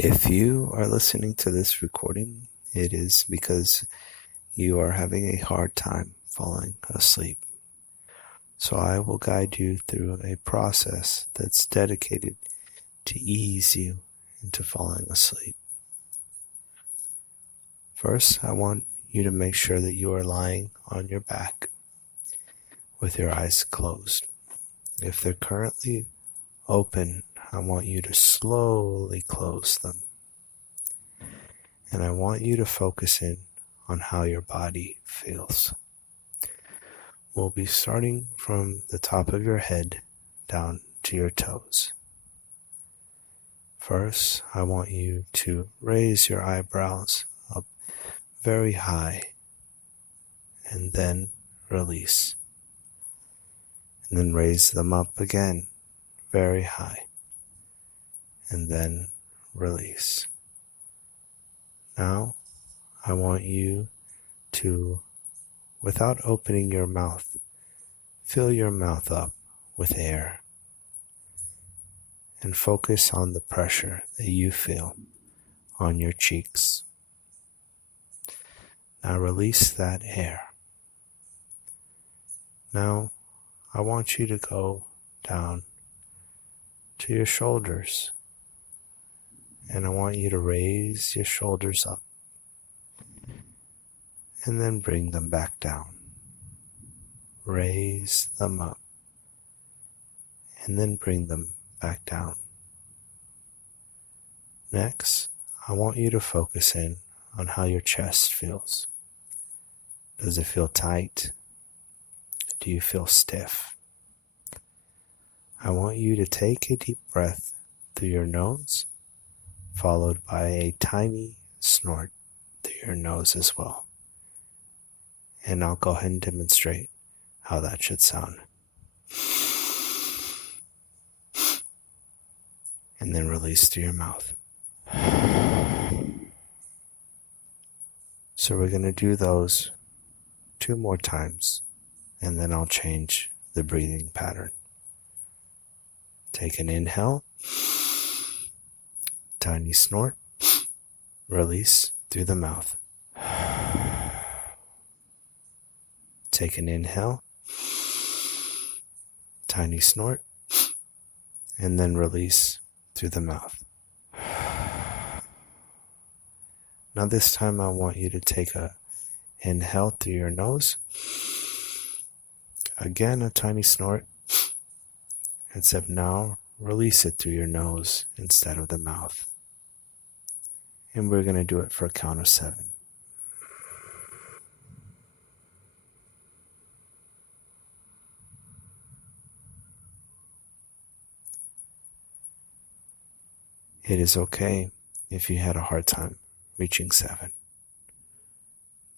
If you are listening to this recording, it is because you are having a hard time falling asleep. So I will guide you through a process that's dedicated to ease you into falling asleep. First, I want you to make sure that you are lying on your back with your eyes closed. If they're currently open, I want you to slowly close them. And I want you to focus in on how your body feels. We'll be starting from the top of your head down to your toes. First, I want you to raise your eyebrows up very high and then release. And then raise them up again very high and then release. Now, I want you to, without opening your mouth, fill your mouth up with air and focus on the pressure that you feel on your cheeks. Now release that air. Now, I want you to go down to your shoulders, and I want you to raise your shoulders up and then bring them back down. Raise them up and then bring them back down. Next, I want you to focus in on how your chest feels. Does it feel tight? Do you feel stiff? I want you to take a deep breath through your nose, followed by a tiny snort through your nose as well. And I'll go ahead and demonstrate how that should sound. And then release through your mouth. So we're going to do those 2 more times, and then I'll change the breathing pattern. Take an inhale, tiny snort, release through the mouth. Take an inhale, tiny snort, and then release through the mouth. Now this time I want you to take a inhale through your nose. Again, a tiny snort, except now release it through your nose instead of the mouth. And we're going to do it for a count of 7. It is okay if you had a hard time reaching 7.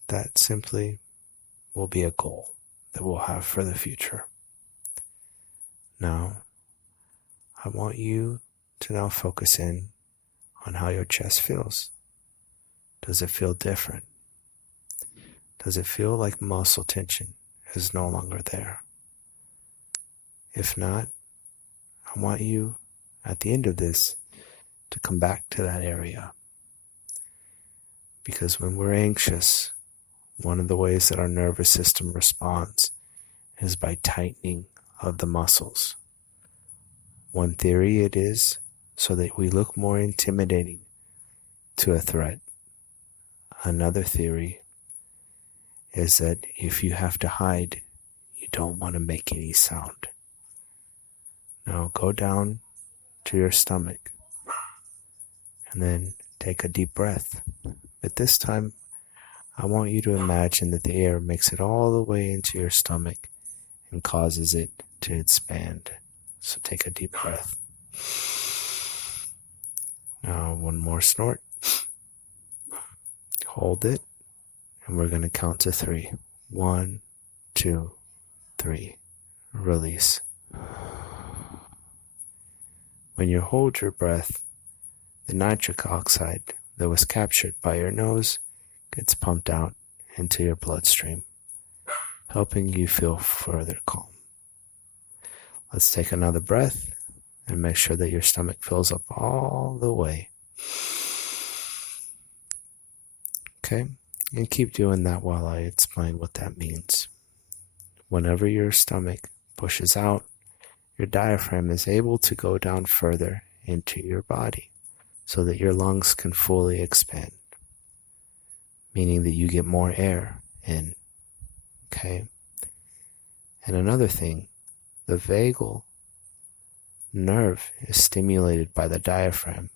That simply will be a goal that we'll have for the future. Now, I want you to now focus in on how your chest feels. Does it feel different? Does it feel like muscle tension is no longer there? If not, I want you, at the end of this, to come back to that area. Because when we're anxious, one of the ways that our nervous system responds is by tightening of the muscles. One theory it is so that we look more intimidating to a threat. Another theory is that if you have to hide, you don't want to make any sound. Now go down to your stomach and then take a deep breath. But this time, I want you to imagine that the air makes it all the way into your stomach and causes it to expand. So take a deep breath. Now 1 more snort. Hold it. And we're going to count to 3. 1, 2, 3. Release. When you hold your breath, the nitric oxide that was captured by your nose gets pumped out into your bloodstream, helping you feel further calm. Let's take another breath and make sure that your stomach fills up all the way. Okay? And keep doing that while I explain what that means. Whenever your stomach pushes out, your diaphragm is able to go down further into your body so that your lungs can fully expand, meaning that you get more air in. Okay? And another thing, the vagal nerve is stimulated by the diaphragm.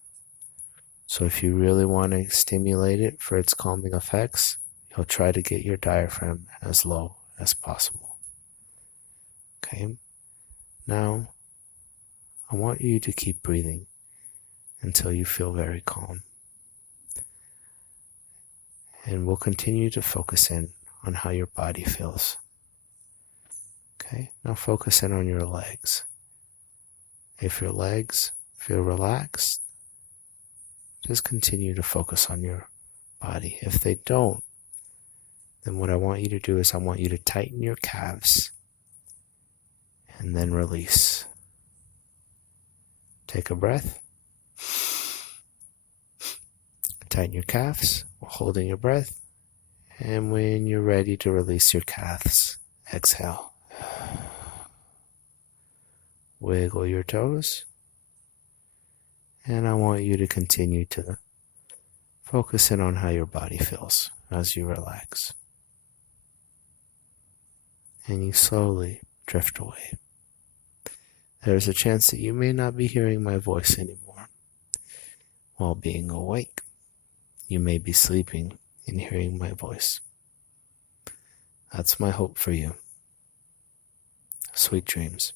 So if you really want to stimulate it for its calming effects, you'll try to get your diaphragm as low as possible. Okay? Now, I want you to keep breathing until you feel very calm. And we'll continue to focus in on how your body feels. Okay? Now focus in on your legs. If your legs feel relaxed, just continue to focus on your body. If they don't, then what I want you to do is I want you to tighten your calves and then release. Take a breath. Tighten your calves while holding your breath. And when you're ready to release your calves, exhale. Wiggle your toes. And I want you to continue to focus in on how your body feels as you relax. And you slowly drift away. There's a chance that you may not be hearing my voice anymore. While being awake, you may be sleeping and hearing my voice. That's my hope for you. Sweet dreams.